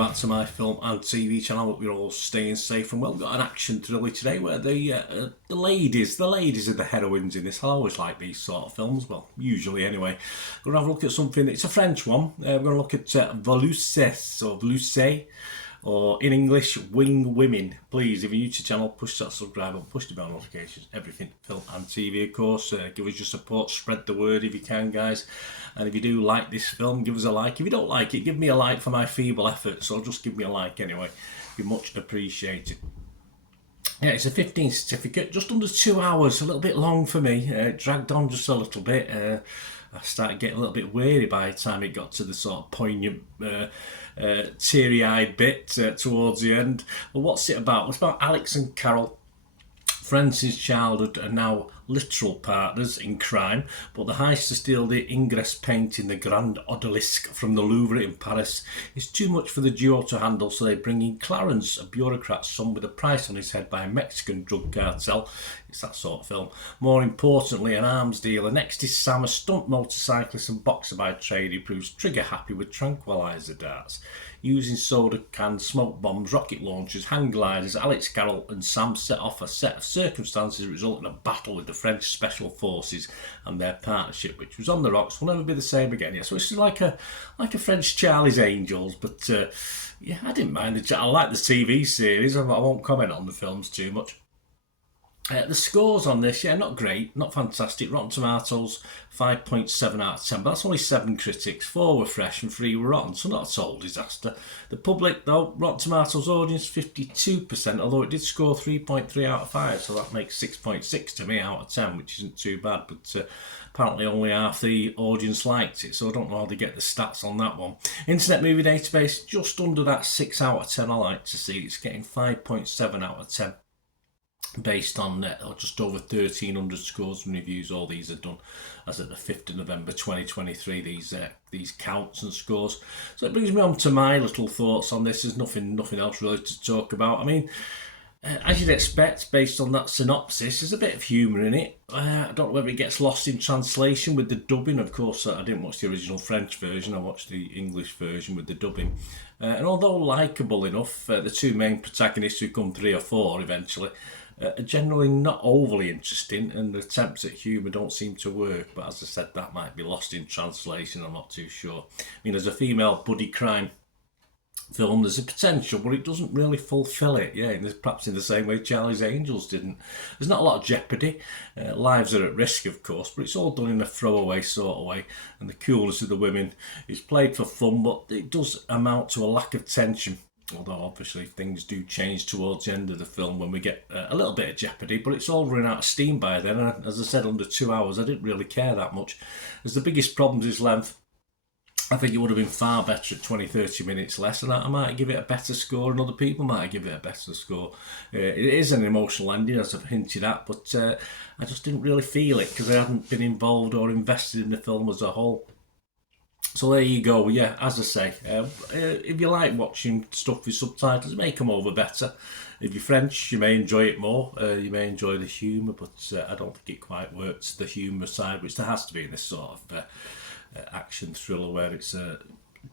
back to my film and TV channel. I hope you're all staying safe and well. We've got an action thriller today where the ladies are the heroines in this. I always like these sort of films, well, usually anyway. We're going to have a look at something, it's a French one. We're going to look at Volus, or in English, WingWomen. Please, if you're new to the channel, push that subscribe button, push the bell notifications, everything, film and TV, of course. Give us your support, spread the word if you can, guys. And if you do like this film, give us a like. If you don't like it, give me a like for my feeble efforts, so just give me a like anyway. It'd be much appreciated. Yeah, it's a 15 certificate, just under 2 hours, a little bit long for me. Dragged on just a little bit. I started getting a little bit weary by the time it got to the sort of poignant, teary-eyed bit towards the end. But what's it about? It's about Alex and Carol, friends since childhood, are now literal partners in crime, but the heist to steal the Ingress painting, the Grand Odalisque from the Louvre in Paris, is too much for the duo to handle, so they bring in Clarence, a bureaucrat's son with a price on his head by a Mexican drug cartel. It's that sort of film. More importantly, an arms dealer. Next is Sam, a stunt motorcyclist and boxer by trade who proves trigger happy with tranquilizer darts. Using soda cans, smoke bombs, rocket launchers, hang gliders, Alex, Carol and Sam set off a set of circumstances that result in a battle with the French Special Forces, and their partnership, which was on the rocks, will never be the same again. Yeah, so it's like a French Charlie's Angels, but yeah, I didn't mind I like the TV series. I won't comment on the films too much. The scores on this, yeah, not great, not fantastic. Rotten Tomatoes, 5.7 out of 10, but that's only 7 critics. 4 were fresh and 3 were rotten, so not a total disaster. The public, though, Rotten Tomatoes audience, 52%, although it did score 3.3 out of 5, so that makes 6.6 to me out of 10, which isn't too bad, but apparently only half the audience liked it, so I don't know how they get the stats on that one. Internet Movie Database, just under that 6 out of 10 I like to see. It's getting 5.7 out of 10. Based on just over 1,300 scores and reviews. All these are done as at the 5th of November 2023, these counts and scores. So it brings me on to my little thoughts on this. There's nothing else really to talk about. I mean, as you'd expect, based on that synopsis, there's a bit of humour in it. I don't know whether it gets lost in translation with the dubbing. Of course, I didn't watch the original French version. I watched the English version with the dubbing. And although likeable enough, the two main protagonists, who come 3 or 4 eventually, are generally not overly interesting, and the attempts at humour don't seem to work. But as I said, that might be lost in translation, I'm not too sure. I mean, as a female buddy crime film, there's a potential, but it doesn't really fulfil it. Yeah, perhaps in the same way Charlie's Angels didn't. There's not a lot of jeopardy. Lives are at risk, of course, but it's all done in a throwaway sort of way. And the coolness of the women is played for fun, but it does amount to a lack of tension. Although obviously things do change towards the end of the film when we get a little bit of jeopardy, but it's all running out of steam by then. And as I said, under 2 hours, I didn't really care that much. As the biggest problem is length, I think it would have been far better at 20-30 minutes less, and I might give it a better score, and other people might give it a better score. It is an emotional ending, as I've hinted at, but I just didn't really feel it because I hadn't been involved or invested in the film as a whole. So there you go. Yeah, as I say, if you like watching stuff with subtitles, make them over better. If you're French, you may enjoy it more. You may enjoy the humour, but I don't think it quite works the humour side, which there has to be in this sort of action thriller where it's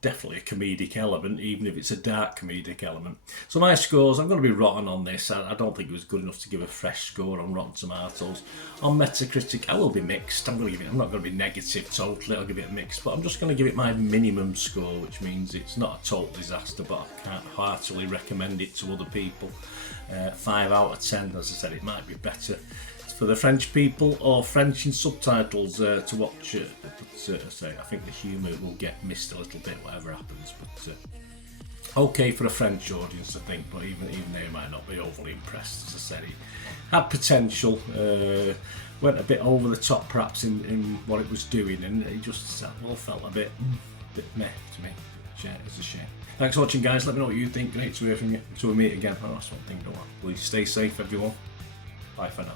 definitely a comedic element, even if it's a dark comedic element. So my scores, I'm going to be rotten on this. I don't think it was good enough to give a fresh score on Rotten Tomatoes. On Metacritic, I will be mixed. I'm not going to be negative totally. I'll give it a mix, but I'm just going to give it my minimum score, which means it's not a total disaster, but I can't heartily recommend it to other people. 5 out of 10. As I said, it might be better for the French people or French in subtitles to watch it. But I think the humour will get missed a little bit, whatever happens. But okay for a French audience, I think. But even they might not be overly impressed. As I said, it had potential. Went a bit over the top, perhaps in what it was doing, and it just all felt a bit meh to me. It's a shame. Thanks for watching, guys. Let me know what you think. Great to hear from you. Until we meet again. Oh, that's one thing. Don't worry. Please stay safe, everyone. Bye for now.